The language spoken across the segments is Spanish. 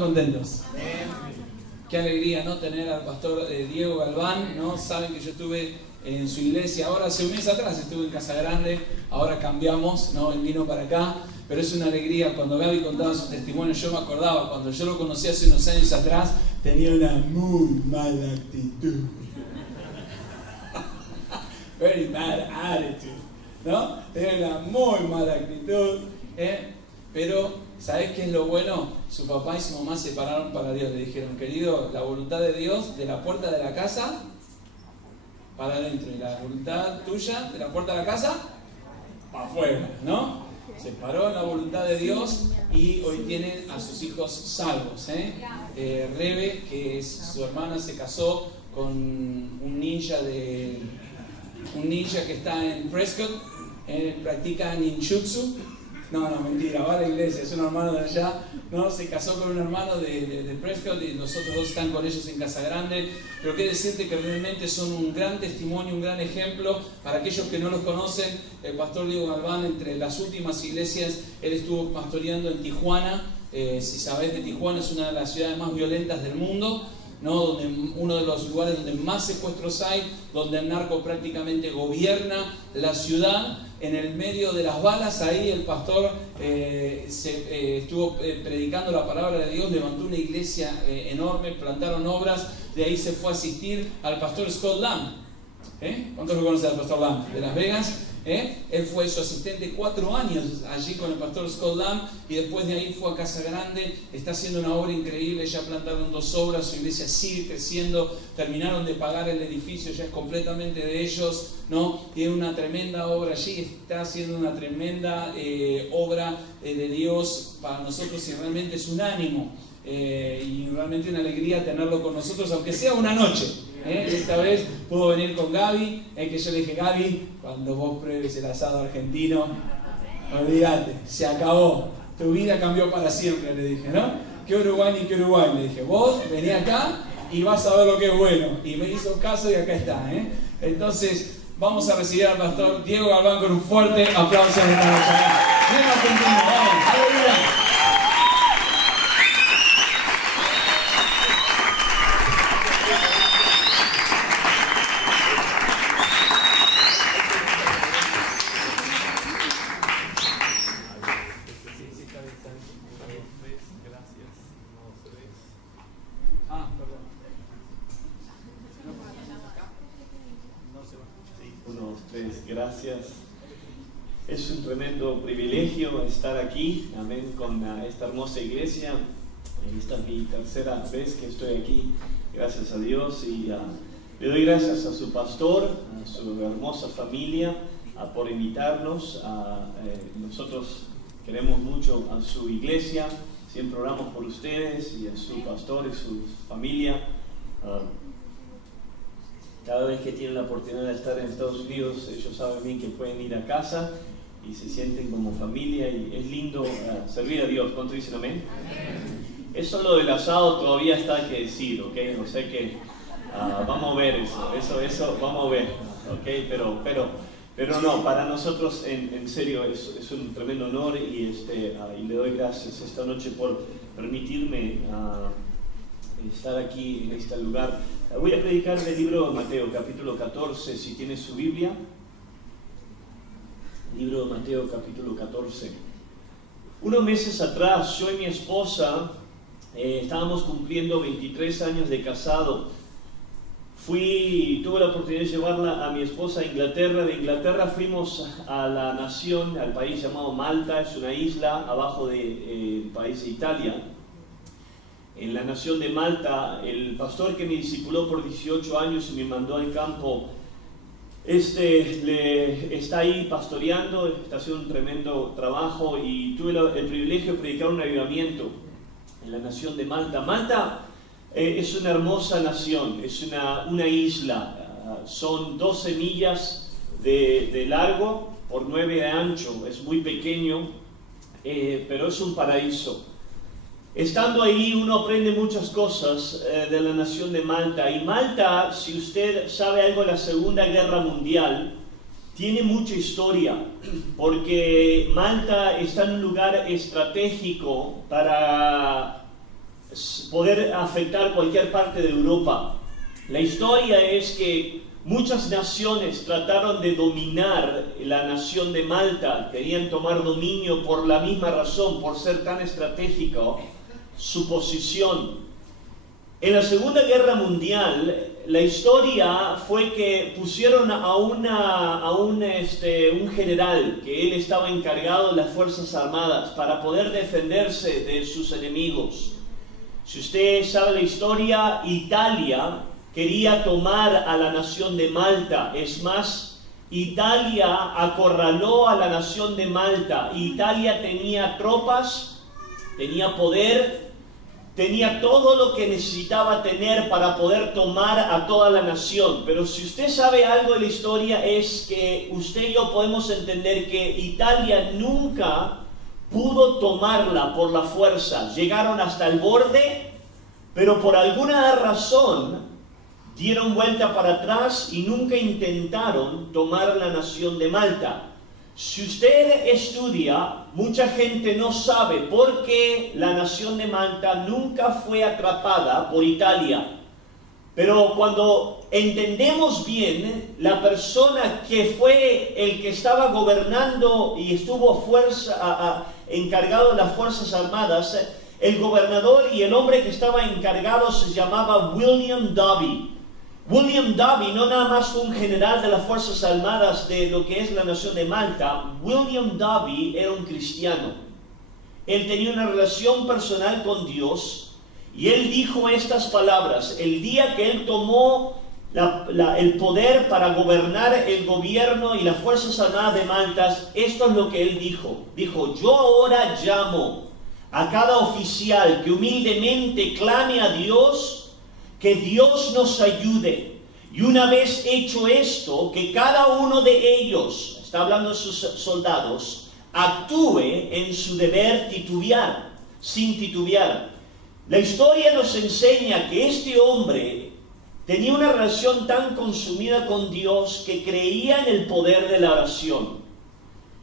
Contentos. Qué alegría, ¿no? Tener al pastor Diego Galván, ¿no? Saben que yo estuve en su iglesia ahora hace un mes atrás, estuve en Casa Grande, ahora cambiamos, ¿no? Él vino para acá, pero es una alegría. Cuando Gaby contaba su testimonio, yo me acordaba, cuando yo lo conocí hace unos años atrás, tenía una muy mala actitud. Very bad attitude, ¿no? Tenía una muy mala actitud, Pero, ¿sabés qué es lo bueno? Su papá y su mamá se pararon para Dios. Le dijeron, querido, la voluntad de Dios de la puerta de la casa para adentro. Y la voluntad tuya de la puerta de la casa para afuera, ¿no? Se paró en la voluntad de Dios y hoy tienen a sus hijos salvos, Rebe, que es su hermana, se casó con un ninja que está en Prescott, practica ninjutsu. No, mentira, va a la iglesia, es un hermano de allá, ¿no? Se casó con un hermano de Prescott y los otros dos están con ellos en Casa Grande. Pero qué decirte que realmente son un gran testimonio, un gran ejemplo para aquellos que no los conocen. El pastor Diego Galván, entre las últimas iglesias, él estuvo pastoreando en Tijuana. Si sabés de Tijuana, es una de las ciudades más violentas del mundo, ¿no? Donde uno de los lugares donde más secuestros hay, donde el narco prácticamente gobierna la ciudad. En el medio de las balas, ahí el pastor estuvo predicando la palabra de Dios, levantó una iglesia enorme, plantaron obras, de ahí se fue a asistir al pastor Scott Lamb. ¿Cuántos lo conocen al pastor Lamb? De Las Vegas. Él fue su asistente 4 años allí con el pastor Scott Lamb y después de ahí fue a Casa Grande. Está haciendo una obra increíble, ya plantaron 2 obras, su iglesia sigue creciendo, terminaron de pagar el edificio, ya es completamente de ellos, ¿no? Tiene una tremenda obra allí, está haciendo una tremenda obra de Dios para nosotros y realmente es un ánimo y realmente una alegría tenerlo con nosotros, aunque sea una noche. Esta vez pudo venir con Gaby, que yo le dije, Gaby, cuando vos pruebes el asado argentino, olvídate, se acabó, tu vida cambió para siempre, le dije, ¿no? ¿Qué Uruguay ni qué Uruguay? Le dije, vos vení acá y vas a ver lo que es bueno. Y me hizo caso y acá está, Entonces, vamos a recibir al pastor Diego Galván con un fuerte aplauso en esta noche. Ven Argentina, vamos, aleluya. Gracias. Es un tremendo privilegio estar aquí, amén, con esta hermosa iglesia. Esta es mi tercera vez que estoy aquí, gracias a Dios, y le doy gracias a su pastor, a su hermosa familia, por invitarnos. Nosotros queremos mucho a su iglesia, siempre oramos por ustedes y a su pastor y su familia. Cada vez que tienen la oportunidad de estar en Estados Unidos, ellos saben bien que pueden ir a casa y se sienten como familia y es lindo servir a Dios. ¿Cuánto dicen amén? Amén. Eso lo del asado todavía está que decir, ¿ok? O sea que vamos a ver eso vamos a ver, ¿ok? Pero no, para nosotros en serio es un tremendo honor y le doy gracias esta noche por permitirme estar aquí en este lugar. Voy a predicar del libro de Mateo, capítulo 14, si tiene su Biblia. Libro de Mateo, capítulo 14. Unos meses atrás, yo y mi esposa estábamos cumpliendo 23 años de casado. Tuve la oportunidad de llevarla a mi esposa a Inglaterra. De Inglaterra fuimos a la nación, al país llamado Malta, es una isla abajo del país de Italia. En la nación de Malta, el pastor que me discipuló por 18 años y me mandó al campo, está ahí pastoreando, está haciendo un tremendo trabajo y tuve el privilegio de predicar un avivamiento en la nación de Malta. Malta es una hermosa nación, es una isla, son 12 millas de largo por 9 de ancho, es muy pequeño, pero es un paraíso. Estando ahí uno aprende muchas cosas de la nación de Malta. Y Malta, si usted sabe algo de la Segunda Guerra Mundial, tiene mucha historia, porque Malta está en un lugar estratégico para poder afectar cualquier parte de Europa. La historia es que muchas naciones trataron de dominar la nación de Malta, querían tomar dominio por la misma razón, por ser tan estratégica su posición. En la Segunda Guerra Mundial, la historia fue que pusieron a un general, que él estaba encargado de las Fuerzas Armadas, para poder defenderse de sus enemigos. Si usted sabe la historia, Italia quería tomar a la nación de Malta. Es más, Italia acorraló a la nación de Malta. Italia tenía tropas, tenía poder, tenía todo lo que necesitaba tener para poder tomar a toda la nación. Pero si usted sabe algo de la historia, es que usted y yo podemos entender que Italia nunca pudo tomarla por la fuerza. Llegaron hasta el borde, pero por alguna razón dieron vuelta para atrás y nunca intentaron tomar la nación de Malta. Si usted estudia, mucha gente no sabe por qué la nación de Malta nunca fue atrapada por Italia. Pero cuando entendemos bien, la persona que fue el que estaba gobernando y estuvo encargado de las Fuerzas Armadas, el gobernador y el hombre que estaba encargado se llamaba William Dobbie. William Dobbie no nada más fue un general de las Fuerzas Armadas de lo que es la nación de Malta. William Dobbie era un cristiano. Él tenía una relación personal con Dios y él dijo estas palabras. El día que él tomó el poder para gobernar el gobierno y las Fuerzas Armadas de Malta, esto es lo que él dijo. Dijo: yo ahora llamo a cada oficial que humildemente clame a Dios, que Dios nos ayude. Y una vez hecho esto, que cada uno de ellos, está hablando de sus soldados, actúe en su deber sin titubear. La historia nos enseña que este hombre tenía una relación tan consumida con Dios que creía en el poder de la oración.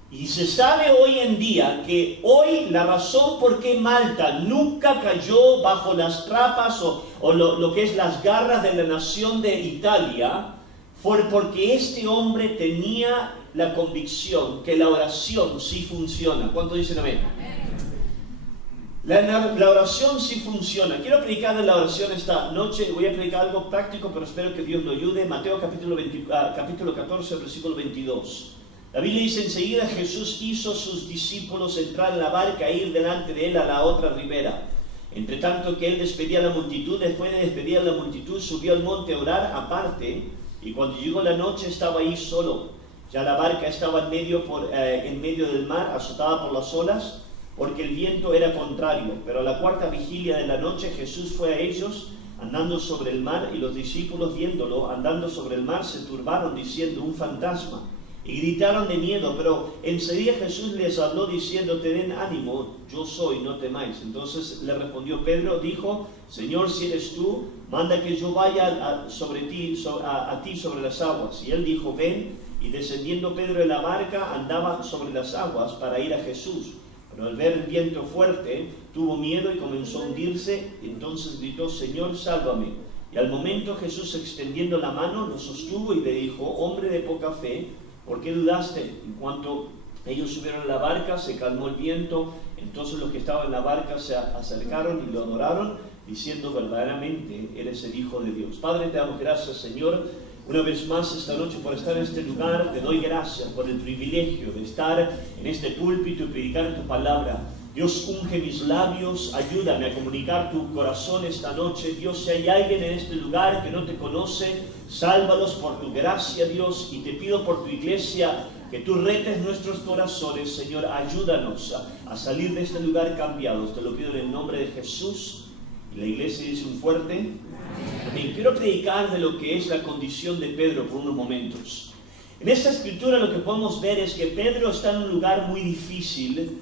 Y se sabe hoy en día que hoy la razón por qué Malta nunca cayó bajo las trampas o lo que es las garras de la nación de Italia fue porque este hombre tenía la convicción que la oración sí funciona. ¿Cuántos dicen amén? La oración sí funciona. Quiero predicar de la oración esta noche. Voy a predicar algo práctico, pero espero que Dios lo ayude. Mateo capítulo 14, versículo 22. La Biblia dice: enseguida Jesús hizo a sus discípulos entrar en la barca e ir delante de él a la otra ribera. Entre tanto que él despedía a la multitud, después de despedir a la multitud, subió al monte a orar aparte, y cuando llegó la noche estaba ahí solo. Ya la barca estaba en medio del mar, azotada por las olas, porque el viento era contrario. Pero a la cuarta vigilia de la noche Jesús fue a ellos andando sobre el mar, y los discípulos, viéndolo andando sobre el mar, se turbaron diciendo: un fantasma. Y gritaron de miedo, pero enseguida Jesús les habló diciendo: tened ánimo, yo soy, no temáis. Entonces le respondió Pedro, dijo: Señor, si eres tú, manda que yo vaya a ti sobre las aguas. Y él dijo: ven. Y descendiendo Pedro de la barca, andaba sobre las aguas para ir a Jesús. Pero al ver el viento fuerte, tuvo miedo y comenzó a hundirse. Entonces gritó: Señor, sálvame. Y al momento Jesús, extendiendo la mano, lo sostuvo y le dijo: hombre de poca fe, ¿por qué dudaste? En cuanto ellos subieron a la barca, se calmó el viento. Entonces los que estaban en la barca se acercaron y lo adoraron, diciendo: verdaderamente eres el Hijo de Dios. Padre, te damos gracias, Señor, una vez más esta noche por estar en este lugar. Te doy gracias por el privilegio de estar en este púlpito y predicar tu palabra. Dios, unge mis labios, ayúdame a comunicar tu corazón esta noche. Dios, si hay alguien en este lugar que no te conoce, sálvalos por tu gracia, Dios, y te pido por tu iglesia que tú retes nuestros corazones. Señor, ayúdanos a salir de este lugar cambiados. Te lo pido en el nombre de Jesús. Y la iglesia dice un fuerte amén. Quiero predicar de lo que es la condición de Pedro por unos momentos. En esta escritura lo que podemos ver es que Pedro está en un lugar muy difícil,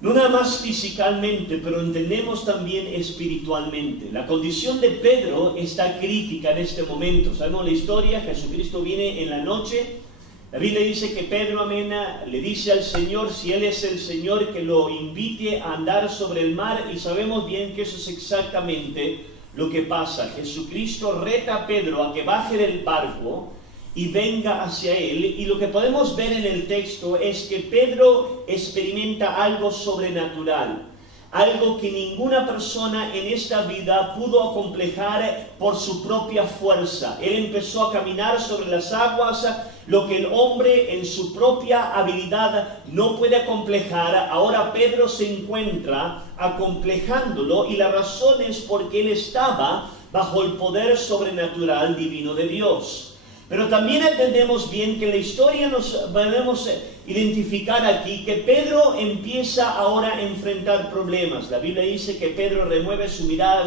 no nada más físicamente, pero entendemos también espiritualmente. La condición de Pedro está crítica en este momento. Sabemos la historia: Jesucristo viene en la noche La Biblia dice que Pedro, amén, le dice al Señor, si Él es el Señor, que lo invite a andar sobre el mar, y sabemos bien que eso es exactamente lo que pasa. Jesucristo reta a Pedro a que baje del barco y venga hacia Él, y lo que podemos ver en el texto es que Pedro experimenta algo sobrenatural. Algo que ninguna persona en esta vida pudo acomplejar por su propia fuerza. Él empezó a caminar sobre las aguas, lo que el hombre en su propia habilidad no puede acomplejar. Ahora Pedro se encuentra acomplejándolo, y la razón es porque él estaba bajo el poder sobrenatural divino de Dios. Pero también entendemos bien que en la historia nos podemos identificar aquí que Pedro empieza ahora a enfrentar problemas. La Biblia dice que Pedro remueve su mirada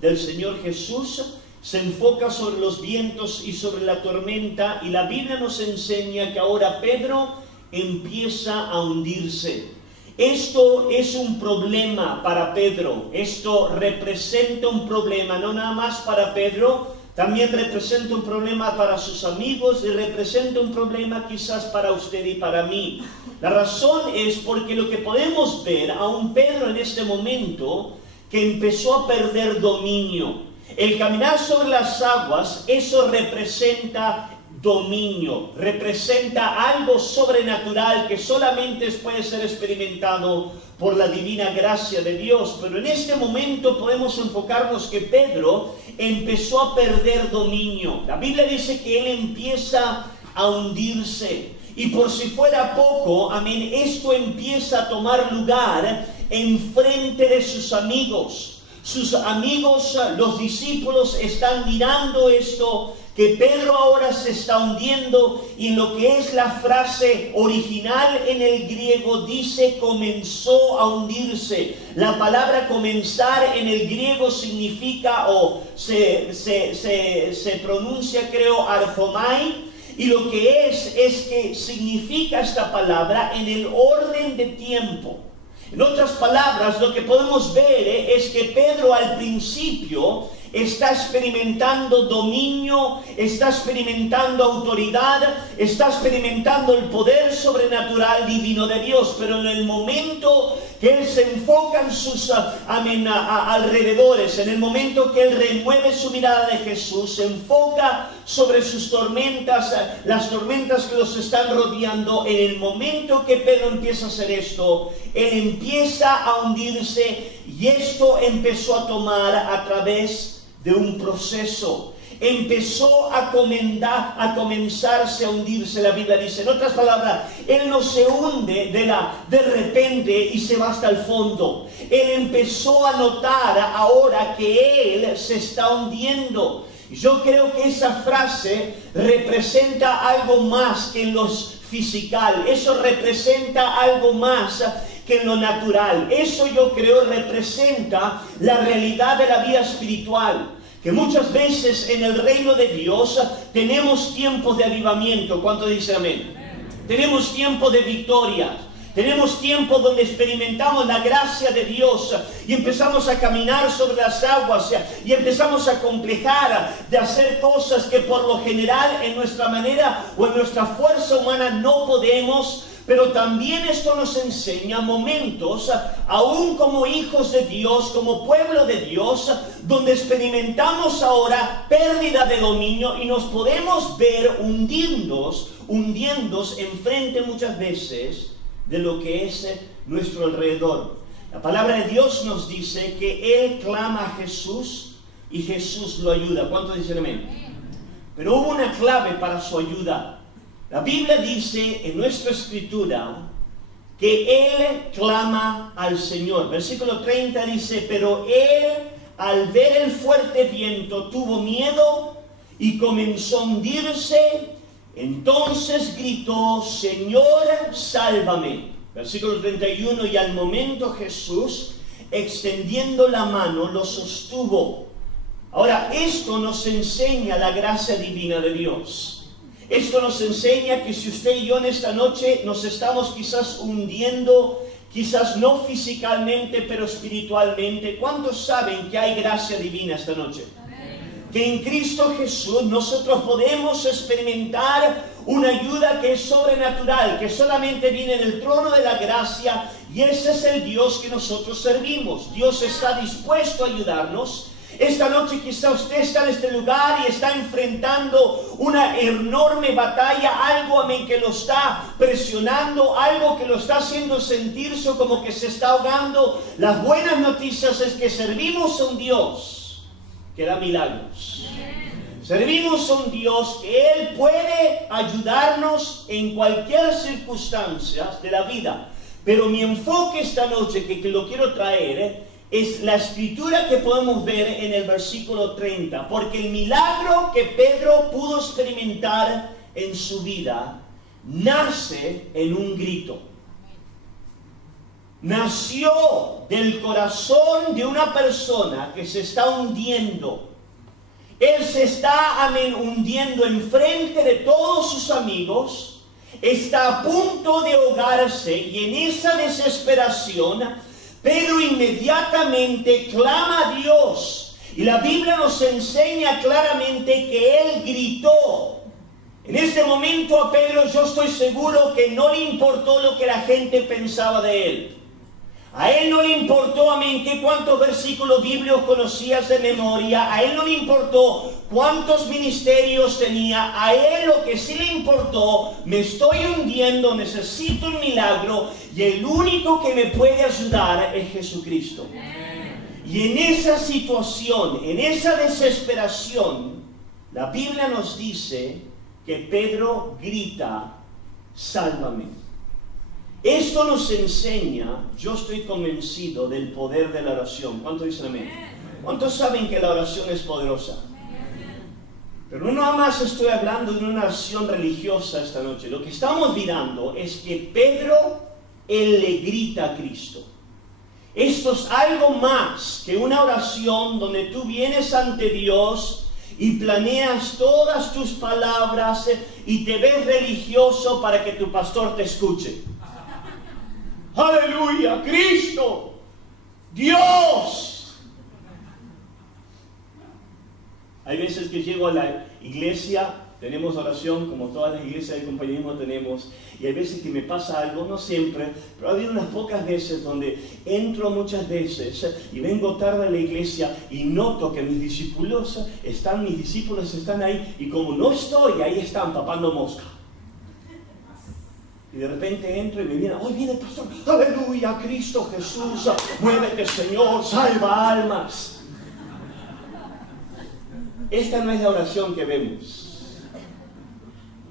del Señor Jesús, se enfoca sobre los vientos y sobre la tormenta, y la Biblia nos enseña que ahora Pedro empieza a hundirse. Esto es un problema para Pedro. Esto representa un problema, no nada más para Pedro, también representa un problema para sus amigos, y representa un problema quizás para usted y para mí. La razón es porque lo que podemos ver a un Pedro en este momento, que empezó a perder dominio. El caminar sobre las aguas, eso representa dominio, representa algo sobrenatural que solamente puede ser experimentado por la divina gracia de Dios. Pero en este momento podemos enfocarnos que Pedro empezó a perder dominio. La Biblia dice que él empieza a hundirse, y por si fuera poco, amén, esto empieza a tomar lugar en frente de sus amigos. Sus amigos, los discípulos, están mirando esto, que Pedro ahora se está hundiendo, y en lo que es la frase original en el griego dice comenzó a hundirse. La palabra comenzar en el griego significa, o se pronuncia, creo, arjomai, y lo que es que significa esta palabra en el orden de tiempo. En otras palabras, lo que podemos ver es que Pedro al principio está experimentando dominio, está experimentando autoridad, está experimentando el poder sobrenatural divino de Dios, pero en el momento que él se enfoca en sus alrededores, en el momento que él remueve su mirada de Jesús, se enfoca sobre sus tormentas, las tormentas que los están rodeando, en el momento que Pedro empieza a hacer esto, él empieza a hundirse, y esto empezó a tomar a través de un proceso. Empezó a comenzarse a hundirse. La Biblia dice, en otras palabras, él no se hunde de repente y se va hasta el fondo. Él empezó a notar ahora que él se está hundiendo. Yo creo que esa frase representa algo más que en lo fisical. Eso representa algo más que en lo natural. Eso, yo creo, representa la realidad de la vida espiritual. Que muchas veces en el reino de Dios tenemos tiempos de avivamiento. ¿Cuánto dice amén? Tenemos tiempos de victoria. Tenemos tiempos donde experimentamos la gracia de Dios y empezamos a caminar sobre las aguas y empezamos a complejar de hacer cosas que por lo general en nuestra manera o en nuestra fuerza humana no podemos. Pero también esto nos enseña momentos, aún como hijos de Dios, como pueblo de Dios, donde experimentamos ahora pérdida de dominio y nos podemos ver hundiéndonos enfrente muchas veces de lo que es nuestro alrededor. La palabra de Dios nos dice que Él clama a Jesús y Jesús lo ayuda. ¿Cuántos dicen amén? Pero hubo una clave para su ayuda. La Biblia dice en nuestra escritura que Él clama al Señor. Versículo 30 dice, pero Él al ver el fuerte viento tuvo miedo y comenzó a hundirse. Entonces gritó, Señor, sálvame. Versículo 31, y al momento Jesús, extendiendo la mano, lo sostuvo. Ahora, esto nos enseña la gracia divina de Dios. Esto nos enseña que si usted y yo en esta noche nos estamos quizás hundiendo, quizás no físicamente, pero espiritualmente, ¿cuántos saben que hay gracia divina esta noche? que en Cristo Jesús nosotros podemos experimentar una ayuda que es sobrenatural, que solamente viene del trono de la gracia, y ese es el Dios que nosotros servimos. Dios está dispuesto a ayudarnos. Esta noche quizá usted está en este lugar y está enfrentando una enorme batalla, algo amén, que lo está presionando, algo que lo está haciendo sentirse como que se está ahogando. Las buenas noticias es que servimos a un Dios que da milagros. Servimos a un Dios que Él puede ayudarnos en cualquier circunstancia de la vida. Pero mi enfoque esta noche, que lo quiero traer, es la escritura que podemos ver en el versículo 30. Porque el milagro que Pedro pudo experimentar en su vida nace en un grito. Nació del corazón de una persona que se está hundiendo. Él se está hundiendo enfrente de todos sus amigos, está a punto de ahogarse, y en esa desesperación Pedro inmediatamente clama a Dios, y la Biblia nos enseña claramente que él gritó. En este momento a Pedro yo estoy seguro que no le importó lo que la gente pensaba de él. A él no le importó, amén, que cuántos versículos bíblicos conocías de memoria. A él no le importó cuántos ministerios tenía. A él lo que sí le importó: me estoy hundiendo, necesito un milagro, y el único que me puede ayudar es Jesucristo. Y en esa situación, en esa desesperación, la Biblia nos dice que Pedro grita: sálvame. Esto nos enseña, yo estoy convencido del poder de la oración. ¿Cuántos dicen amén? ¿Cuántos saben que la oración es poderosa? Pero no nada más estoy hablando de una oración religiosa esta noche. Lo que estamos mirando es que Pedro, él le grita a Cristo. Esto es algo más que una oración donde tú vienes ante Dios y planeas todas tus palabras y te ves religioso para que tu pastor te escuche. ¡Aleluya! ¡Cristo! ¡Dios! Hay veces que llego a la iglesia, tenemos oración, como todas las iglesias de compañerismo tenemos, y hay veces que me pasa algo, no siempre, pero ha habido unas pocas veces donde entro muchas veces y vengo tarde a la iglesia y noto que mis discípulos están ahí, y como no estoy, ahí están papando mosca. Y de repente entro y me viene: hoy viene el pastor, aleluya, Cristo Jesús, muévete Señor, salva almas. Esta no es la oración que vemos.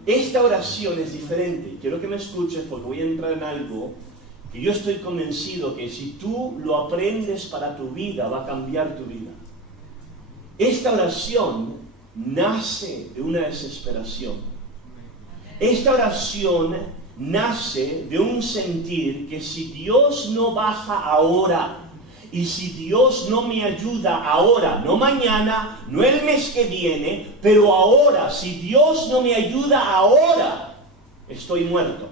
Esta oración es diferente. Quiero que me escuches, porque voy a entrar en algo que yo estoy convencido que si tú lo aprendes para tu vida, va a cambiar tu vida. Esta oración nace de una desesperación. Esta oración nace de un sentir que si Dios no baja ahora, y si Dios no me ayuda ahora, no mañana, no el mes que viene, pero ahora, si Dios no me ayuda ahora, estoy muerto.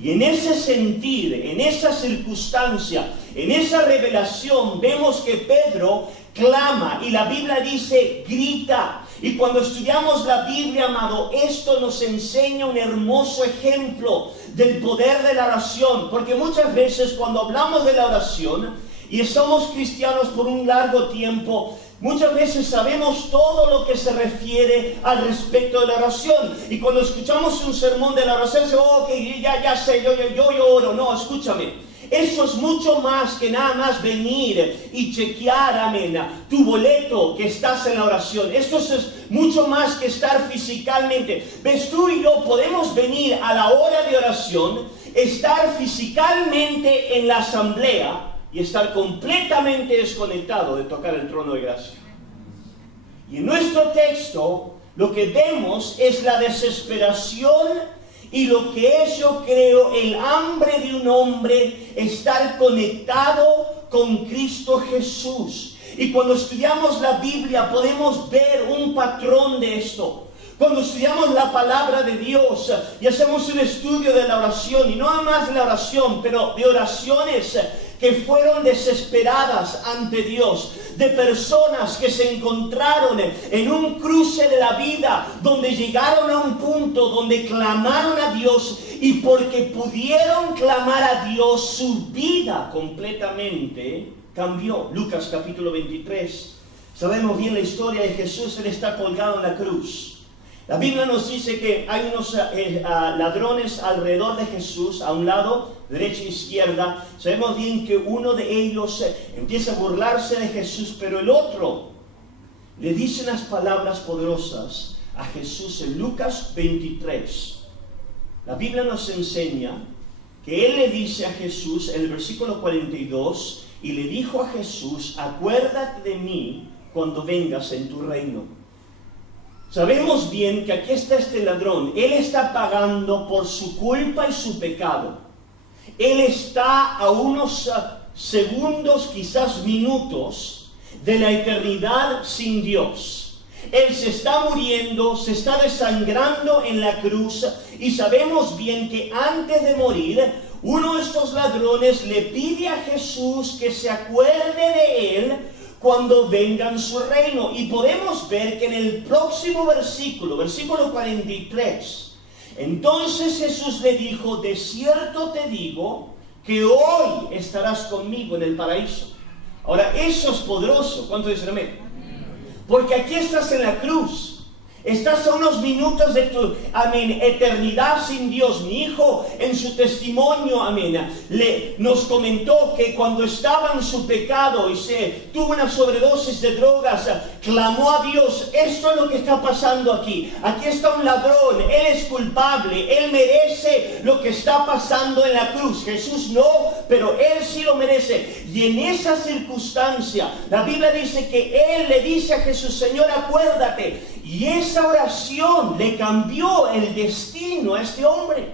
Y en ese sentir, en esa circunstancia, en esa revelación, vemos que Pedro clama, y la Biblia dice grita. Y cuando estudiamos la Biblia, amado, esto nos enseña un hermoso ejemplo del poder de la oración. Porque muchas veces cuando hablamos de la oración y somos cristianos por un largo tiempo, muchas veces sabemos todo lo que se refiere al respecto de la oración. Y cuando escuchamos un sermón de la oración, decimos: oh, que ya sé, yo oro. No, escúchame. Eso es mucho más que nada más venir y chequear, amén, tu boleto que estás en la oración. Esto es mucho más que estar físicamente. Ves, tú y yo podemos venir a la hora de oración, estar físicamente en la asamblea y estar completamente desconectado de tocar el trono de gracia. Y en nuestro texto lo que vemos es la desesperación y lo que es, yo creo, el hambre de un hombre, estar conectado con Cristo Jesús. Y cuando estudiamos la Biblia podemos ver un patrón de esto. Cuando estudiamos la palabra de Dios y hacemos un estudio de la oración, y no nada más de la oración, pero de oraciones que fueron desesperadas ante Dios, de personas que se encontraron en un cruce de la vida, donde llegaron a un punto donde clamaron a Dios, y porque pudieron clamar a Dios, su vida completamente cambió. Lucas capítulo 23. Sabemos bien la historia de Jesús. Él está colgado en la cruz. La Biblia nos dice que hay unos ladrones alrededor de Jesús, a un lado, derecha e izquierda. Sabemos bien que uno de ellos empieza a burlarse de Jesús, pero el otro le dice unas palabras poderosas a Jesús en Lucas 23. La Biblia nos enseña que él le dice a Jesús en el versículo 42, y le dijo a Jesús: acuérdate de mí cuando vengas en tu reino. Sabemos bien que aquí está este ladrón. Él está pagando por su culpa y su pecado. Él está a unos segundos, quizás minutos, de la eternidad sin Dios. Él se está muriendo, se está desangrando en la cruz, y sabemos bien que antes de morir, uno de estos ladrones le pide a Jesús que se acuerde de él cuando venga en su reino. Y podemos ver que en el próximo versículo 43, entonces Jesús le dijo: de cierto te digo que hoy estarás conmigo en el paraíso. Ahora, eso es poderoso. ¿Cuánto dicen amén? Porque aquí estás en la cruz. Estás a unos minutos de tu, eternidad sin Dios. Mi hijo, en su testimonio, nos comentó que cuando estaba en su pecado y tuvo una sobredosis de drogas, clamó a Dios. Esto es lo que está pasando aquí. Aquí está un ladrón, él es culpable, él merece lo que está pasando en la cruz. Jesús no, pero él sí lo merece. Y en esa circunstancia, la Biblia dice que él le dice a Jesús: Señor, acuérdate. Y esa oración le cambió el destino a este hombre.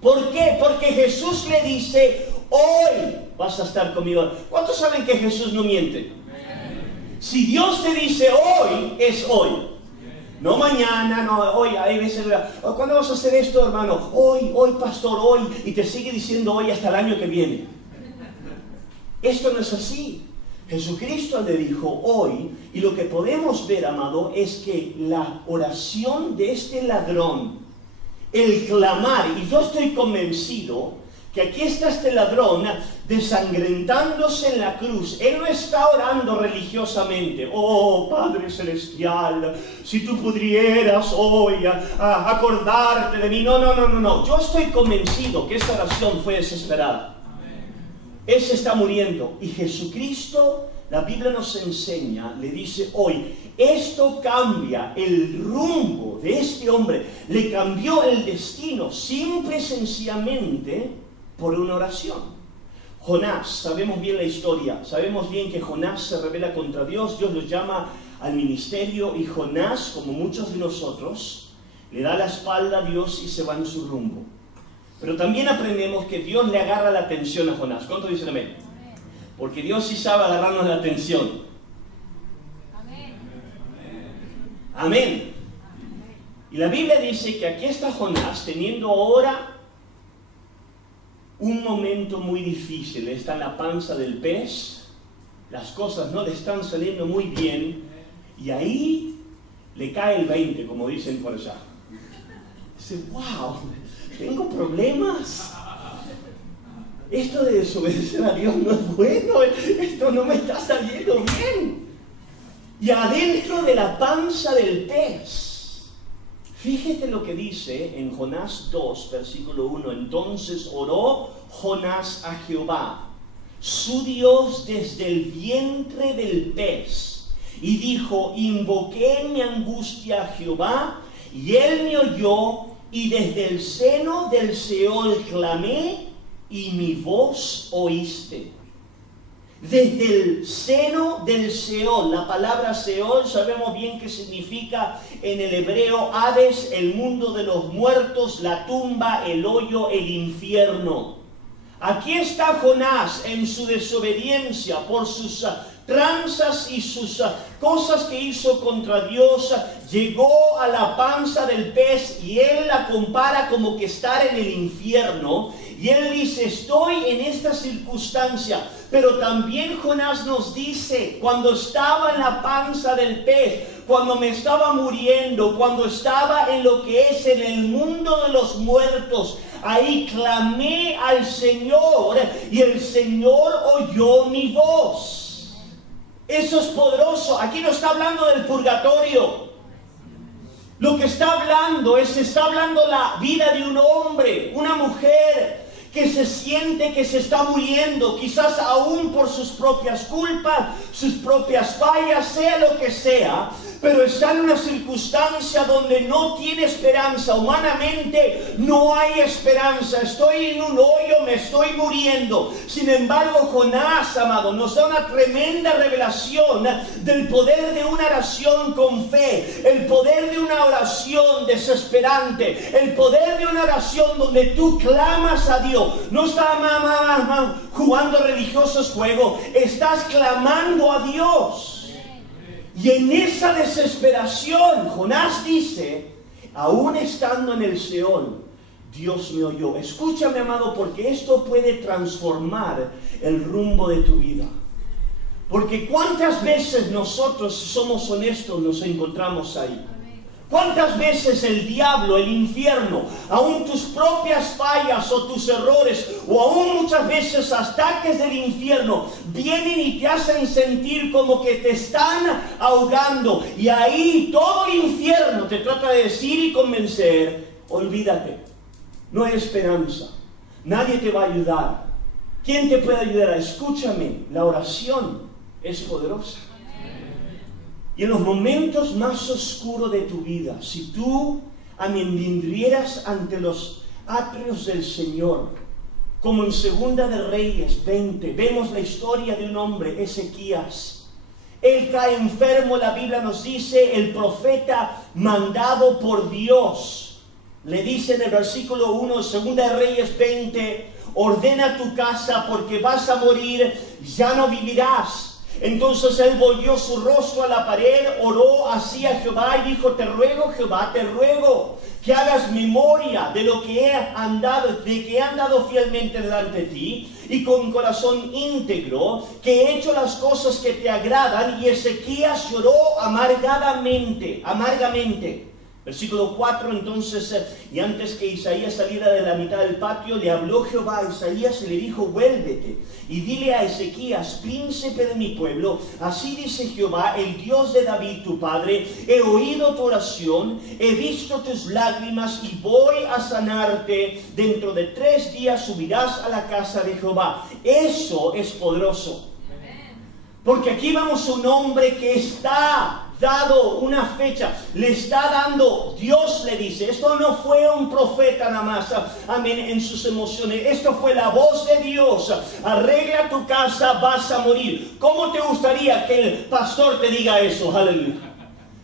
¿Por qué? Porque Jesús le dice: hoy vas a estar conmigo. ¿Cuántos saben que Jesús no miente? Si Dios te dice hoy, es hoy. No mañana, no hoy. Hay veces, ¿cuándo vas a hacer esto, hermano? Hoy, pastor, hoy. Y te sigue diciendo hoy hasta el año que viene. Esto no es así. Jesucristo le dijo hoy, y lo que podemos ver, amado, es que la oración de este ladrón, el clamar, y yo estoy convencido que aquí está este ladrón desangrentándose en la cruz. Él no está orando religiosamente: oh Padre Celestial, si tú pudieras hoy acordarte de mí. No. Yo estoy convencido que esta oración fue desesperada. Él se está muriendo, y Jesucristo, la Biblia nos enseña, le dice hoy, esto cambia el rumbo de este hombre, le cambió el destino, simple y sencillamente por una oración. Jonás, sabemos bien la historia, sabemos bien que Jonás se rebela contra Dios. Dios lo llama al ministerio, y Jonás, como muchos de nosotros, le da la espalda a Dios y se va en su rumbo. Pero también aprendemos que Dios le agarra la atención a Jonás. ¿Cuánto dicen amén? Porque Dios sí sabe agarrarnos la atención. Amén. Y la Biblia dice que aquí está Jonás teniendo ahora un momento muy difícil. Está en la panza del pez. Las cosas no le están saliendo muy bien. Y ahí le cae el 20, como dicen por allá. Dice: wow, tengo problemas. Esto de desobedecer a Dios no es bueno. Esto no me está saliendo bien. Y adentro de la panza del pez, fíjate lo que dice en Jonás 2, versículo 1. Entonces oró Jonás a Jehová, su Dios, desde el vientre del pez, y dijo: invoqué en mi angustia a Jehová, y él me oyó, y desde el seno del Seol clamé, y mi voz oíste. Desde el seno del Seol, la palabra Seol sabemos bien que significa en el hebreo Hades, el mundo de los muertos, la tumba, el hoyo, el infierno. Aquí está Jonás en su desobediencia por sus tranzas y sus cosas que hizo contra Dios. Llegó a la panza del pez, y él la compara como que estar en el infierno. Y él dice, estoy en esta circunstancia. Pero también Jonás nos dice, cuando estaba en la panza del pez, cuando me estaba muriendo, cuando estaba en lo que es en el mundo de los muertos, ahí clamé al Señor y el Señor oyó mi voz. Eso es poderoso. Aquí no está hablando del purgatorio. Lo que está hablando la vida de un hombre, una mujer que se siente que se está muriendo, quizás aún por sus propias culpas, sus propias fallas, sea lo que sea, pero está en una circunstancia donde no tiene esperanza. Humanamente no hay esperanza. Estoy en un hoyo, me estoy muriendo. Sin embargo, Jonás, amado, nos da una tremenda revelación del poder de una oración con fe, el poder de una oración desesperante, el poder de una oración donde tú clamas a Dios. No estás jugando religiosos juegos, estás clamando a Dios. Y en esa desesperación, Jonás dice, aún estando en el Seol, Dios me oyó. Escúchame, amado, porque esto puede transformar el rumbo de tu vida. Porque cuántas veces nosotros, si somos honestos, nos encontramos ahí. ¿Cuántas veces el diablo, el infierno, aún tus propias fallas o tus errores, o aún muchas veces ataques del infierno, vienen y te hacen sentir como que te están ahogando? Y ahí todo el infierno te trata de decir y convencer, olvídate, no hay esperanza, nadie te va a ayudar. ¿Quién te puede ayudar? Escúchame, la oración es poderosa. Y en los momentos más oscuros de tu vida, si tú vinieras ante los atrios del Señor, como en Segunda de Reyes 20, vemos la historia de un hombre, Ezequías. Él cae enfermo, la Biblia nos dice, el profeta mandado por Dios, le dice en el versículo 1 de Segunda de Reyes 20, ordena tu casa porque vas a morir, ya no vivirás. Entonces él volvió su rostro a la pared, oró así a Jehová y dijo, te ruego, Jehová, te ruego que hagas memoria de lo que he andado, de que he andado fielmente delante de ti y con corazón íntegro, que he hecho las cosas que te agradan. Y Ezequías lloró amargamente. Versículo 4, entonces, y antes que Isaías saliera de la mitad del patio, le habló Jehová a Isaías y le dijo, vuélvete y dile a Ezequías, príncipe de mi pueblo, así dice Jehová, el Dios de David tu padre, he oído tu oración, he visto tus lágrimas y voy a sanarte. Dentro de 3 días subirás a la casa de Jehová. Eso es poderoso. Porque aquí vamos a un hombre que está dado una fecha, le está dando, Dios le dice, esto no fue un profeta nada más, amén, en sus emociones, esto fue la voz de Dios, arregla tu casa, vas a morir. ¿Cómo te gustaría que el pastor te diga eso? Aleluya.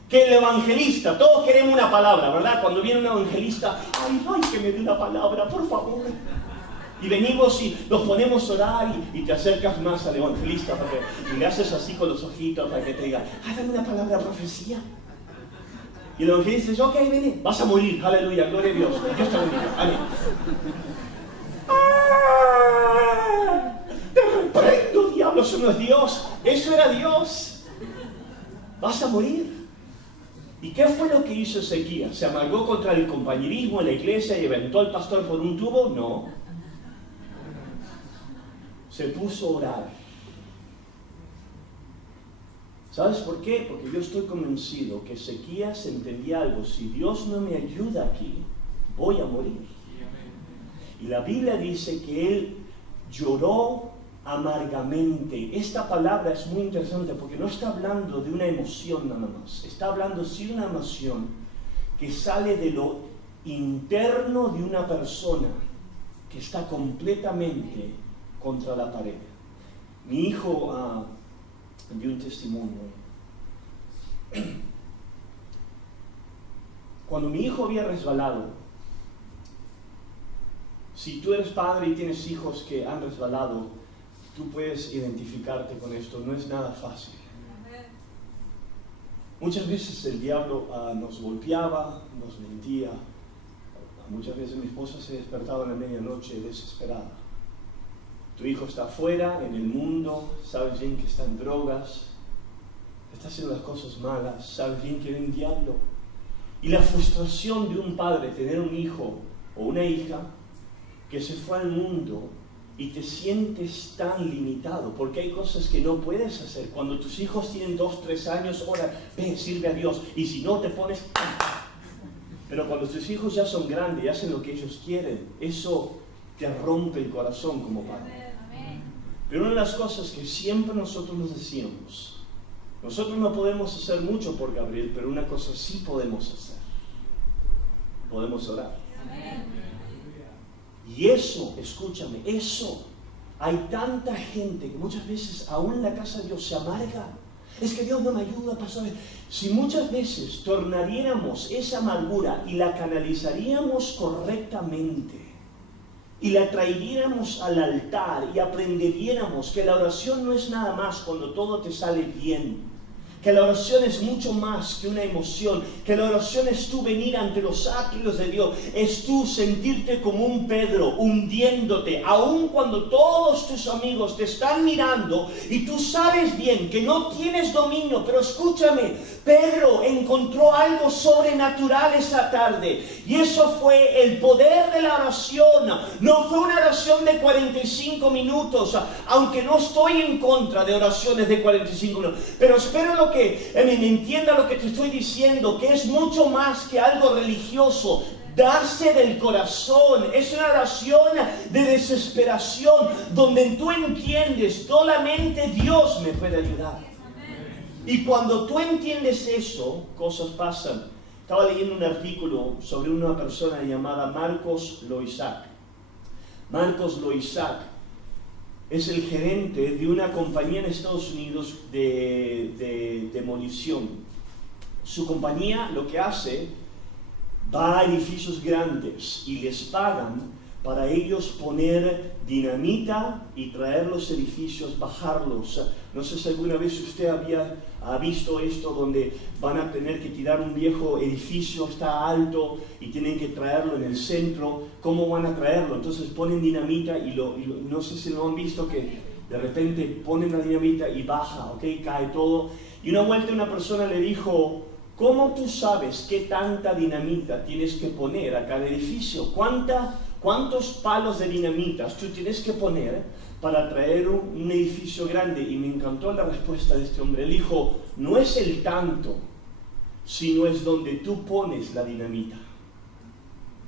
Que el evangelista, todos queremos una palabra, ¿verdad? Cuando viene un evangelista, ay, que me dé una palabra, por favor. Y venimos y nos ponemos a orar y te acercas más al evangelista y le haces así con los ojitos para que te diga, dame una palabra de profecía. Y el evangelista dice, ok, ven, vas a morir, aleluya, gloria a Dios, Dios te bendiga, amén. Te reprendo, diablo, eso no es Dios, eso era Dios. Vas a morir. ¿Y qué fue lo que hizo Ezequías? ¿Se amargó contra el compañerismo en la iglesia y aventó al pastor por un tubo? No. Se puso a orar. ¿Sabes por qué? Porque yo estoy convencido que Ezequías entendía algo. Si Dios no me ayuda aquí, voy a morir. Y la Biblia dice que él lloró amargamente. Esta palabra es muy interesante porque no está hablando de una emoción nada más. Está hablando sí de una emoción que sale de lo interno de una persona que está completamente contra la pared. Mi hijo dio un testimonio. Cuando mi hijo había resbalado, si tú eres padre y tienes hijos que han resbalado, tú puedes identificarte con esto, no es nada fácil. Muchas veces el diablo nos golpeaba, nos mentía, Muchas veces mi esposa se despertaba en la medianoche desesperada. Tu hijo está afuera, en el mundo, sabes bien que está en drogas, está haciendo las cosas malas, sabes bien que hay un diablo. Y la frustración de un padre tener un hijo o una hija que se fue al mundo y te sientes tan limitado porque hay cosas que no puedes hacer. Cuando tus hijos tienen 2, 3 años, ahora ven, sirve a Dios, y si no te pones... Pero cuando tus hijos ya son grandes y hacen lo que ellos quieren, eso te rompe el corazón como padre. Pero una de las cosas que siempre nosotros nos decíamos, nosotros no podemos hacer mucho por Gabriel, pero una cosa sí podemos hacer. Podemos orar. Y eso, escúchame, eso, hay tanta gente que muchas veces aún en la casa de Dios se amarga. Es que Dios no me ayuda, pastor. Si muchas veces tornaríamos esa amargura y la canalizaríamos correctamente y la traeríamos al altar y aprendiéramos que la oración no es nada más cuando todo te sale bien, que la oración es mucho más que una emoción, que la oración es tú venir ante los atrios de Dios, es tú sentirte como un Pedro, hundiéndote, aun cuando todos tus amigos te están mirando y tú sabes bien que no tienes dominio. Pero escúchame, Pedro encontró algo sobrenatural esa tarde, y eso fue el poder de la oración. No fue una oración de 45 minutos, aunque no estoy en contra de oraciones de 45 minutos, pero espero que me entienda lo que te estoy diciendo, que es mucho más que algo religioso. Darse del corazón, es una oración de desesperación, donde tú entiendes, solamente Dios me puede ayudar. Y cuando tú entiendes eso, cosas pasan. Estaba leyendo un artículo sobre una persona llamada Marcos Loisac. Marcos Loisac es el gerente de una compañía en Estados Unidos de demolición. Su compañía lo que hace, va a edificios grandes y les pagan para ellos poner dinamita y traer los edificios, bajarlos. No sé si alguna vez usted ha visto esto, donde van a tener que tirar un viejo edificio, está alto y tienen que traerlo en el centro. ¿Cómo van a traerlo? Entonces ponen dinamita y no sé si lo han visto, que de repente ponen la dinamita y baja, ¿ok? Cae todo. Y una vuelta una persona le dijo: ¿cómo tú sabes qué tanta dinamita tienes que poner a cada edificio? ¿Cuántos palos de dinamitas tú tienes que poner para traer un edificio grande? Y me encantó la respuesta de este hombre. Él dijo: no es el tanto, sino es donde tú pones la dinamita.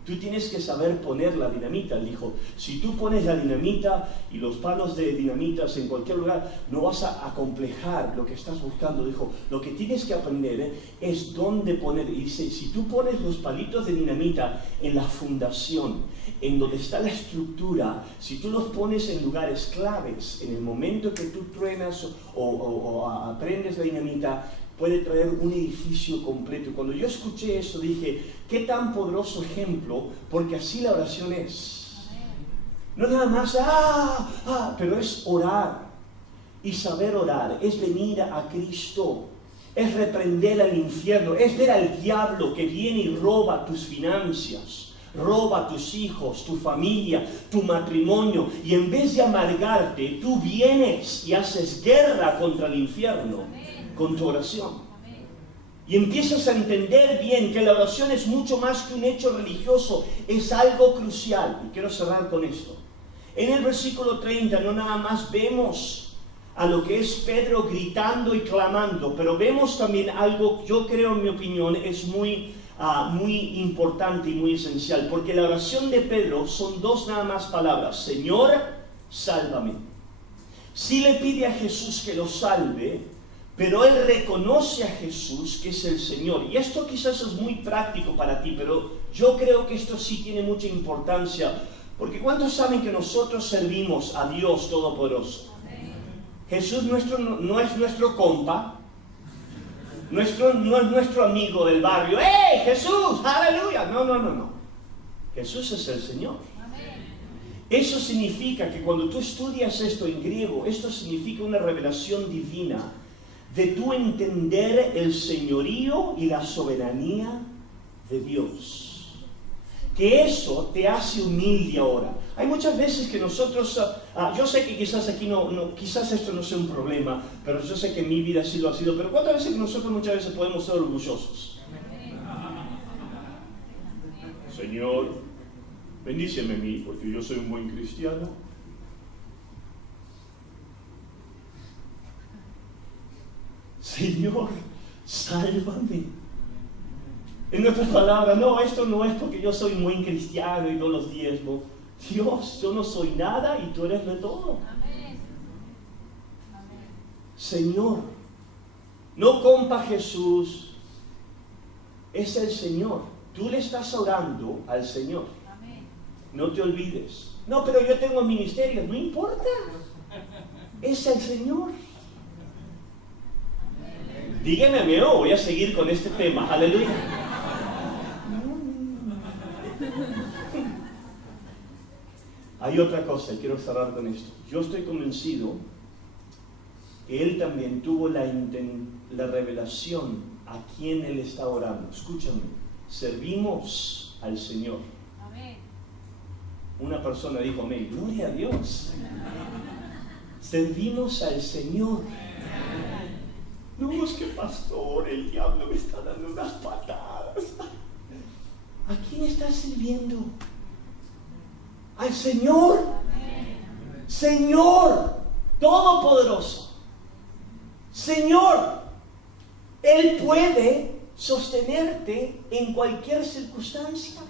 Tú tienes que saber poner la dinamita. Él dijo: si tú pones la dinamita y los palos de dinamitas en cualquier lugar, no vas a acomplejar lo que estás buscando. Dijo: lo que tienes que aprender es dónde poner. Y dice: si tú pones los palitos de dinamita en la fundación, en donde está la estructura, si tú los pones en lugares claves, en el momento que tú truenas o aprendes la dinamita, puede traer un edificio completo. Y cuando yo escuché eso dije: qué tan poderoso ejemplo, porque así la oración es. No nada más, pero es orar. Y saber orar es venir a Cristo, es reprender al infierno, es ver al diablo que viene y roba tus finanzas, roba tus hijos, tu familia, tu matrimonio, y en vez de amargarte, tú vienes y haces guerra contra el infierno con tu oración. Y empiezas a entender bien que la oración es mucho más que un hecho religioso, es algo crucial. Y quiero cerrar con esto. En el versículo 30 no nada más vemos a lo que es Pedro gritando y clamando, pero vemos también algo, yo creo, en mi opinión, es muy importante y muy esencial, porque la oración de Pedro son dos nada más palabras: Señor, sálvame. Sí le pide a Jesús que lo salve, pero él reconoce a Jesús que es el Señor. Y esto quizás es muy práctico para ti, pero yo creo que esto sí tiene mucha importancia, porque ¿cuántos saben que nosotros servimos a Dios Todopoderoso? Jesús no es nuestro compa, no es nuestro amigo del barrio. ¡Hey, Jesús! ¡Aleluya! No. Jesús es el Señor. Eso significa que cuando tú estudias esto en griego, esto significa una revelación divina de tú entender el señorío y la soberanía de Dios. que eso te hace humilde ahora. Hay muchas veces que nosotros, yo sé que quizás aquí quizás esto no sea un problema, pero yo sé que en mi vida sí lo ha sido, pero ¿cuántas veces que nosotros muchas veces podemos ser orgullosos? Señor, bendíceme a mí, porque yo soy un buen cristiano. Señor, sálvame. En otras palabras, no, esto no es porque yo soy un buen cristiano y todos los diezmos. Dios, yo no soy nada y tú eres de todo. Amén. Señor, no compa Jesús, es el Señor. Tú le estás orando al Señor. Amén. No te olvides. No, pero yo tengo ministerio, no importa. Es el Señor. Amén. Dígame a mí, no, voy a seguir con este tema. Aleluya. Hay otra cosa, y quiero cerrar con esto. Yo estoy convencido que él también tuvo la revelación a quien él está orando. Escúchame, servimos al Señor. Amén. Una persona dijo, amén, gloria a Dios. Servimos al Señor. No, es que pastor, el diablo me está dando unas patadas. ¿A quién estás sirviendo? Al Señor. Señor Todopoderoso. Señor, Él puede sostenerte en cualquier circunstancia.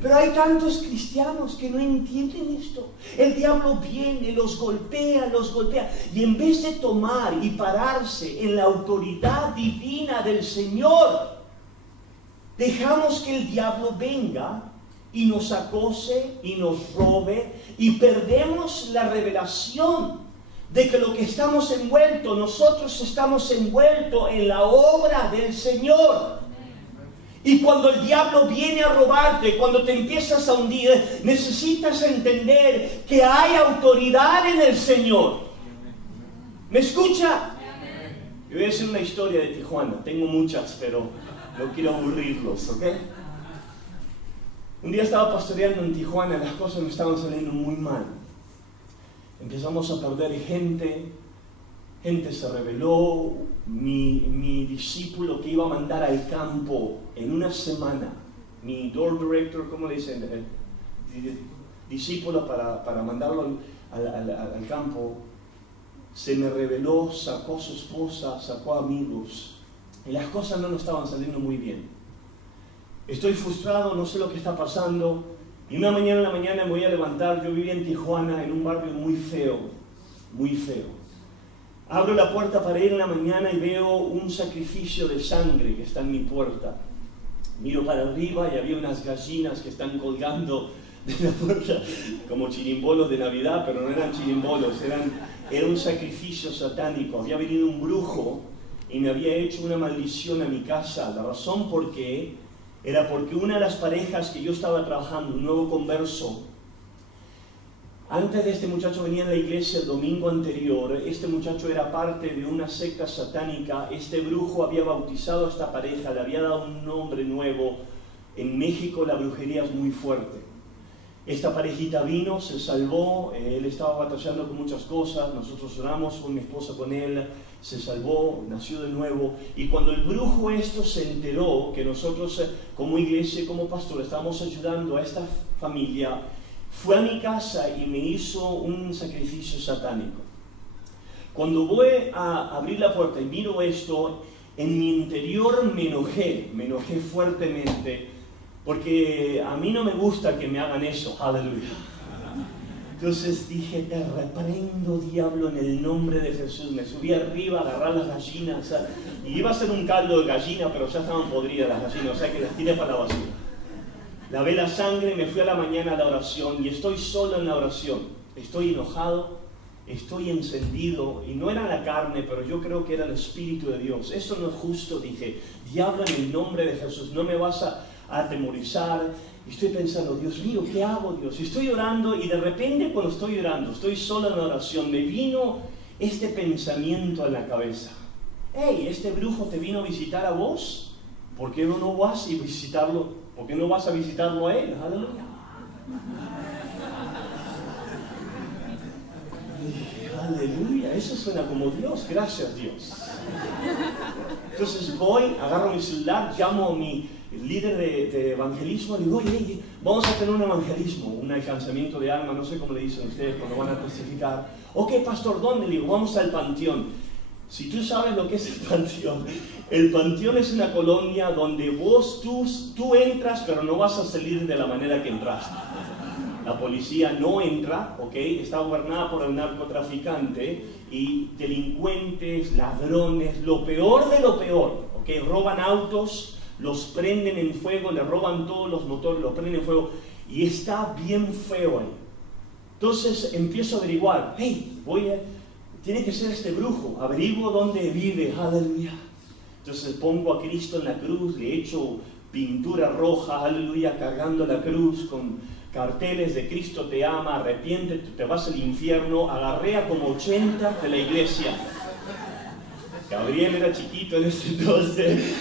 Pero hay tantos cristianos que no entienden esto. El diablo viene, los golpea, y en vez de tomar y pararse en la autoridad divina del Señor, dejamos que el diablo venga y nos acose y nos robe, y perdemos la revelación de que lo que estamos envueltos, nosotros estamos envueltos en la obra del Señor. Y cuando el diablo viene a robarte, cuando te empiezas a hundir, necesitas entender que hay autoridad en el Señor. ¿Me escucha? Yo voy a decir una historia de Tijuana. Tengo muchas, pero no quiero aburrirlos, ¿ok? Un día estaba pastoreando en Tijuana, las cosas me estaban saliendo muy mal. Empezamos a perder gente se rebeló. Mi discípulo que iba a mandar al campo en una semana, mi door director, ¿cómo le dicen? Discípulo para mandarlo al campo, se me rebeló, sacó a su esposa, sacó amigos, y las cosas no nos estaban saliendo muy bien. Estoy frustrado, no sé lo que está pasando, y una mañana en la mañana me voy a levantar. Yo vivía en Tijuana, en un barrio muy feo, muy feo. Abro la puerta para ir en la mañana y veo un sacrificio de sangre que está en mi puerta. Miro para arriba y había unas gallinas que están colgando de la puerta como chirimbolos de Navidad, pero no eran chirimbolos, era un sacrificio satánico. Había venido un brujo y me había hecho una maldición a mi casa. La razón por qué era porque una de las parejas que yo estaba trabajando, un nuevo converso, antes de este muchacho venía a la iglesia el domingo anterior. Este muchacho era parte de una secta satánica. Este brujo había bautizado a esta pareja, le había dado un nombre nuevo. En México la brujería es muy fuerte. Esta parejita vino, se salvó, él estaba batallando con muchas cosas, nosotros oramos con mi esposa con él, se salvó, nació de nuevo. Y cuando el brujo se enteró que nosotros como iglesia, como pastor, estábamos ayudando a esta familia, fue a mi casa y me hizo un sacrificio satánico. Cuando voy a abrir la puerta y miro esto, en mi interior me enojé fuertemente, porque a mí no me gusta que me hagan eso. Aleluya. Entonces dije, te reprendo, diablo, en el nombre de Jesús. Me subí arriba a agarrar las gallinas, y iba a ser un caldo de gallina, pero ya estaban podridas las gallinas, o sea que las tiré para la basura. Lavé la sangre, me fui a la mañana a la oración, y estoy solo en la oración. Estoy enojado, estoy encendido, y no era la carne, pero yo creo que era el Espíritu de Dios. Eso no es justo, dije. Diablo, en el nombre de Jesús, no me vas a atemorizar. Y estoy pensando, Dios mío, ¿qué hago, Dios? Y estoy orando, y de repente cuando estoy orando, estoy solo en la oración, me vino este pensamiento a la cabeza. Hey, ¿este brujo te vino a visitar a vos? ¿por qué no vas a visitarlo? ¿Por qué no vas a visitarlo a él? Aleluya. Aleluya, eso suena como Dios, gracias Dios. Entonces voy, agarro mi celular, llamo a mi líder de evangelismo y digo, oye, vamos a tener un evangelismo, un alcanzamiento de alma, no sé cómo le dicen ustedes cuando van a testificar. Ok, pastor, ¿dónde? Le digo, vamos al Panteón. Si tú sabes lo que es el Panteón es una colonia donde tú entras, pero no vas a salir de la manera que entraste. La policía no entra, ¿ok? Está gobernada por el narcotraficante y delincuentes, ladrones, lo peor de lo peor, ¿ok? Roban autos, los prenden en fuego, le roban todos los motores, los prenden en fuego y está bien feo ahí. Entonces empiezo a averiguar, hey, tiene que ser este brujo, averiguo dónde vive, aleluya. Entonces pongo a Cristo en la cruz, le echo pintura roja, aleluya, cargando la cruz con carteles de Cristo te ama, arrepiéntete, te vas al infierno. Agarré a como 80 de la iglesia. Gabriel era chiquito en ese entonces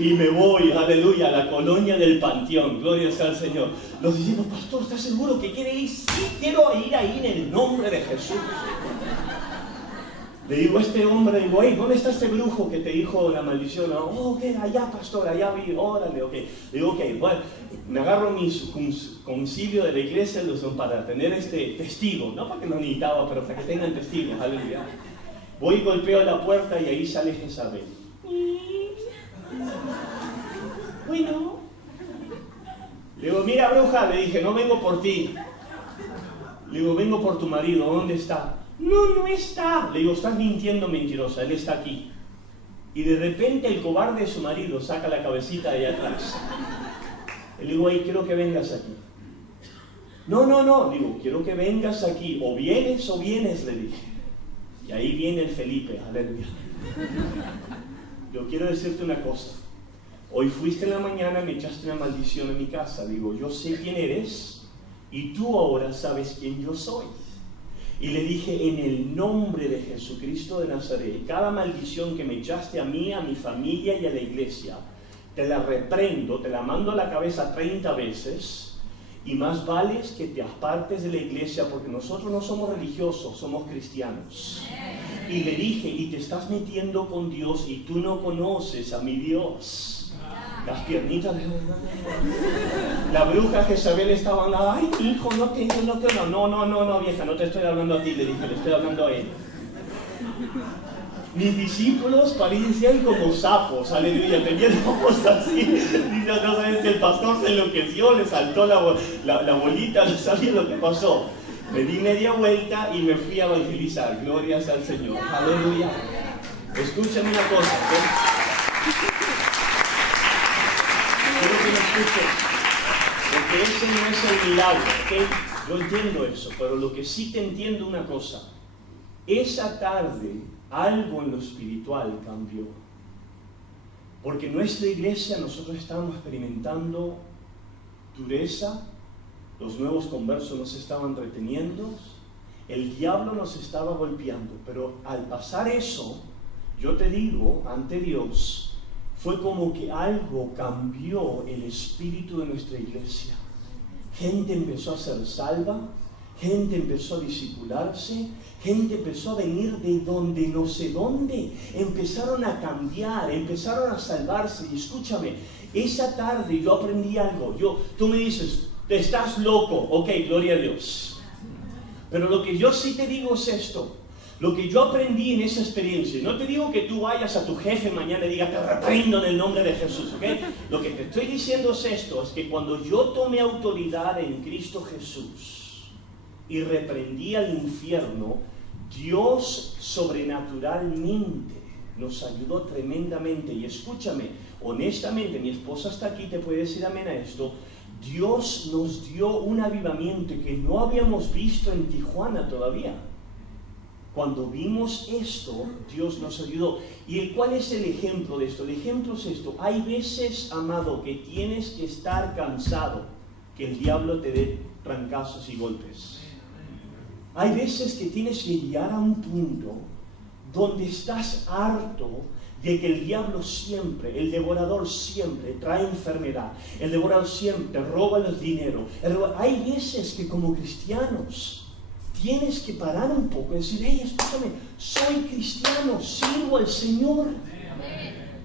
y me voy, aleluya, a la colonia del Panteón, gloria sea al Señor. Los discípulos, pastor, ¿estás seguro que quiere ir? Sí, quiero ir ahí en el nombre de Jesús. Le digo a este hombre, digo, hey, ¿dónde está este brujo que te dijo la maldición? Oh, ok, allá, pastor, allá vi, órale, ok. Le digo, ok, bueno, me agarro mi concilio de la iglesia para tener este testigo, no porque no necesitaba, pero para que tengan testigos, aleluya. Voy, golpeo la puerta y ahí sale Jezabel. Bueno. Le digo, mira, bruja, le dije, no vengo por ti. Le digo, vengo por tu marido, ¿dónde está? No está. Le digo, estás mintiendo, mentirosa, él está aquí. Y de repente el cobarde de su marido saca la cabecita de allá atrás. Le digo, hey, quiero que vengas aquí. No, digo, quiero que vengas aquí. O vienes, le dije. Y ahí viene el Felipe, aleluya. Yo quiero decirte una cosa. Hoy fuiste en la mañana, me echaste una maldición en mi casa. Digo, yo sé quién eres y tú ahora sabes quién yo soy. Y le dije, en el nombre de Jesucristo de Nazaret, cada maldición que me echaste a mí, a mi familia y a la iglesia, te la reprendo, te la mando a la cabeza 30 veces, y más vale que te apartes de la iglesia, porque nosotros no somos religiosos, somos cristianos. Y le dije, y te estás metiendo con Dios y tú no conoces a mi Dios. Las piernitas de... La bruja Jezabel estaba hablando, ay, hijo, no, vieja, no te estoy hablando a ti, le dije, le estoy hablando a él. Mis discípulos parecían como sapos, aleluya, tenían ojos así. Dice, no sabes si el pastor se enloqueció, le saltó la bolita, no sabía lo que pasó. Me di media vuelta y me fui a evangelizar, glorias al Señor, aleluya. Escúchame una cosa, ¿sí? Quiero que me escuchen, porque ese no es el milagro, ¿ok? Yo entiendo eso, pero lo que sí te entiendo una cosa, esa tarde algo en lo espiritual cambió, porque en nuestra iglesia nosotros estábamos experimentando dureza, los nuevos conversos nos estaban reteniendo, el diablo nos estaba golpeando, pero al pasar eso, yo te digo, ante Dios, fue como que algo cambió el espíritu de nuestra iglesia. Gente empezó a ser salva, gente empezó a discipularse, gente empezó a venir de donde no sé dónde, empezaron a cambiar, empezaron a salvarse. Y escúchame, esa tarde yo aprendí algo. Tú me dices, estás loco, ok, gloria a Dios. Pero lo que yo sí te digo es esto. Lo que yo aprendí en esa experiencia, no te digo que tú vayas a tu jefe mañana y digas, te reprendo en el nombre de Jesús, ¿ok? Lo que te estoy diciendo es esto, es que cuando yo tomé autoridad en Cristo Jesús y reprendí al infierno, Dios sobrenaturalmente nos ayudó tremendamente. Y escúchame, honestamente, mi esposa está aquí, te puede decir amén a esto. Dios nos dio un avivamiento que no habíamos visto en Tijuana todavía. Cuando vimos esto, Dios nos ayudó. ¿Y cuál es el ejemplo de esto? El ejemplo es esto. Hay veces, amado, que tienes que estar cansado, que el diablo te dé trancazos y golpes. Hay veces que tienes que llegar a un punto donde estás harto de que el diablo siempre, el devorador siempre trae enfermedad, el devorador siempre roba el dinero. Hay veces que como cristianos tienes que parar un poco y decir, hey, escúchame, soy cristiano, sirvo al Señor,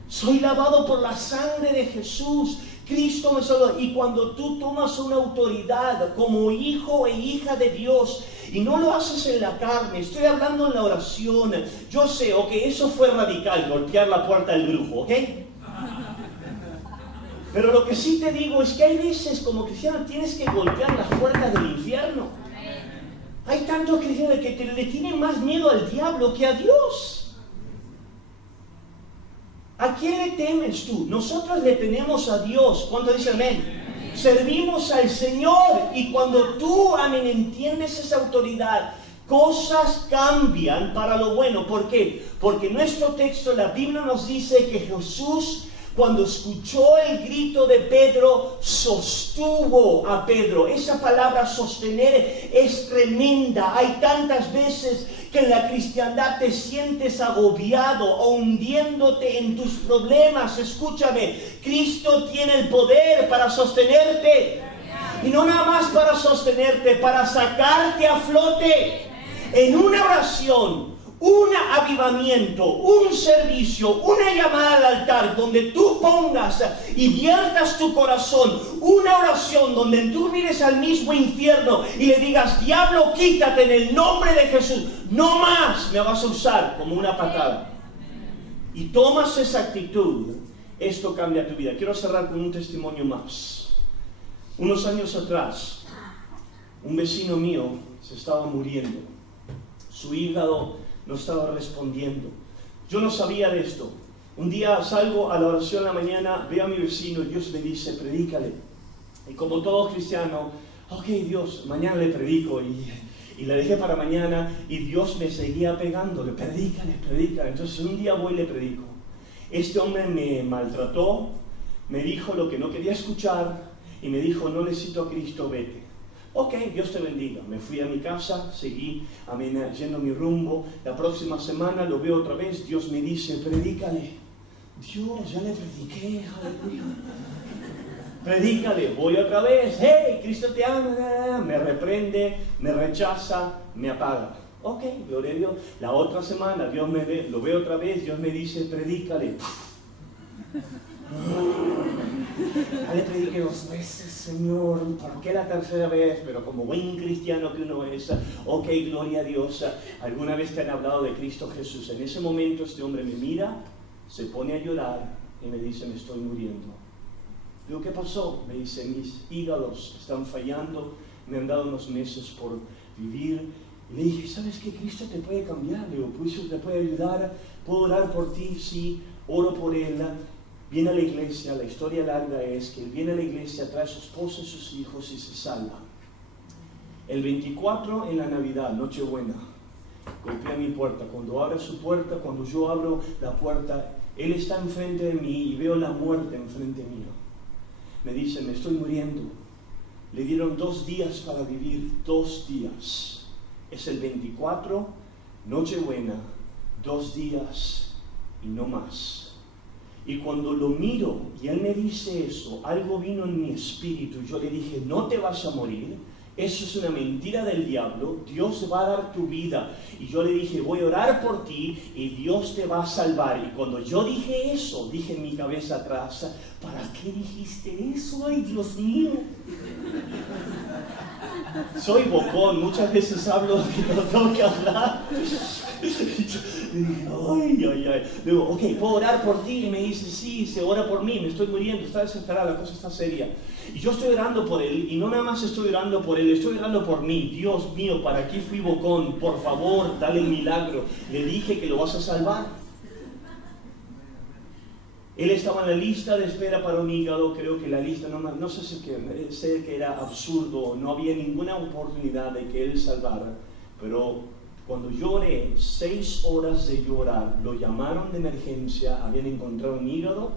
soy lavado por la sangre de Jesús, Cristo me salvó. Y cuando tú tomas una autoridad como hijo e hija de Dios, y no lo haces en la carne, estoy hablando en la oración. Yo sé, ok, eso fue radical, golpear la puerta del brujo, ok. Pero lo que sí te digo es que hay veces como cristiano tienes que golpear las puertas del infierno. Hay tantos cristianos que le tienen más miedo al diablo que a Dios. ¿A quién le temes tú? Nosotros le tenemos a Dios. ¿Cuánto dice amén? Servimos al Señor, y cuando tú, amén, entiendes esa autoridad, cosas cambian para lo bueno. ¿Por qué? Porque nuestro texto, la Biblia nos dice que Jesús, cuando escuchó el grito de Pedro, sostuvo a Pedro. Esa palabra sostener es tremenda. Hay tantas veces que en la cristiandad te sientes agobiado o hundiéndote en tus problemas. Escúchame, Cristo tiene el poder para sostenerte. Y no nada más para sostenerte, para sacarte a flote. En una oración, un avivamiento, un servicio, una llamada al altar donde tú pongas y viertas tu corazón, una oración donde tú mires al mismo infierno y le digas, diablo, quítate en el nombre de Jesús, no más me vas a usar, como una patada. Y tomas esa actitud, esto cambia tu vida. Quiero cerrar con un testimonio más. Unos años atrás, un vecino mío se estaba muriendo. Su hígado no estaba respondiendo. Yo no sabía de esto. Un día salgo a la oración en la mañana, veo a mi vecino y Dios me dice, predícale. Y como todo cristiano, ok Dios, mañana le predico. Y le dejé para mañana y Dios me seguía pegándole, predícale. Entonces un día voy y le predico. Este hombre me maltrató, me dijo lo que no quería escuchar y me dijo, no necesito a Cristo, vete. Ok, Dios te bendiga. Me fui a mi casa, seguí yendo a mi rumbo. La próxima semana lo veo otra vez. Dios me dice, predícale. Dios, ya le prediqué, aleluya. Predícale, voy otra vez. Hey, Cristo te ama. Me reprende, me rechaza, me apaga. Ok, gloria a Dios. La otra semana lo veo otra vez. Dios me dice, predícale. Ya le prediqué 2 veces, Señor, ¿por qué la tercera vez? Pero como buen cristiano que uno es, ok, gloria a Dios. ¿Alguna vez te han hablado de Cristo Jesús? En ese momento este hombre me mira, se pone a llorar y me dice, me estoy muriendo. Digo, ¿qué pasó? Me dice, mis hígados están fallando, me han dado unos meses por vivir. Y le dije, ¿sabes qué? Cristo te puede cambiar. Le digo, pues te puede ayudar, puedo orar por ti, sí, oro por él. Viene a la iglesia, la historia larga es que él viene a la iglesia, trae a su esposa y sus hijos y se salva. El 24 en la Navidad, Nochebuena, golpea mi puerta. Cuando abre su puerta, cuando yo abro la puerta, él está enfrente de mí y veo la muerte enfrente mío. Me dice, me estoy muriendo. Le dieron 2 días para vivir, 2 días. Es el 24, Nochebuena, 2 días y no más. Y cuando lo miro y él me dice eso, algo vino en mi espíritu. Yo le dije, no te vas a morir, eso es una mentira del diablo, Dios va a dar tu vida. Y yo le dije, voy a orar por ti y Dios te va a salvar. Y cuando yo dije eso, dije en mi cabeza atrás, ¿para qué dijiste eso? ¡Ay, Dios mío! Soy bocón, muchas veces hablo de que no tengo que hablar. Le dije, ay. Digo, ok, ¿puedo orar por ti? Y me dice, sí, se ora por mí, me estoy muriendo, está desesperada, la cosa está seria. Y yo estoy orando por él, y no nada más estoy orando por él, estoy orando por mí. Dios mío, ¿para qué fui bocón? Por favor, dale el milagro. Le dije que lo vas a salvar. Él estaba en la lista de espera para un hígado. Creo que la lista, no sé si sé que era absurdo, no había ninguna oportunidad de que él salvara. Pero cuando lloré, 6 horas de llorar, lo llamaron de emergencia, habían encontrado un hígado,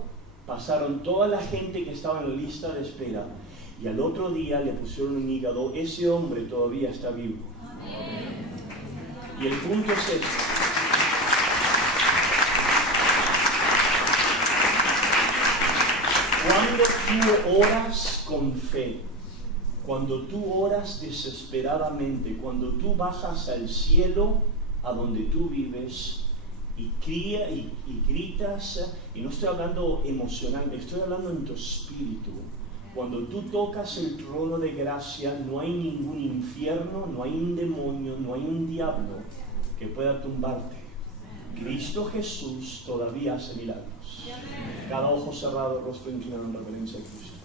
pasaron toda la gente que estaba en la lista de espera y al otro día le pusieron un hígado. Ese hombre todavía está vivo. Y el punto es este. Cuando tú oras con fe, cuando tú oras desesperadamente, cuando tú bajas al cielo a donde tú vives y gritas, y no estoy hablando emocional, estoy hablando en tu espíritu. Cuando tú tocas el trono de gracia, no hay ningún infierno, no hay un demonio, no hay un diablo que pueda tumbarte. Cristo Jesús todavía hace milagros. Cada ojo cerrado, rostro inclinado en reverencia a Cristo.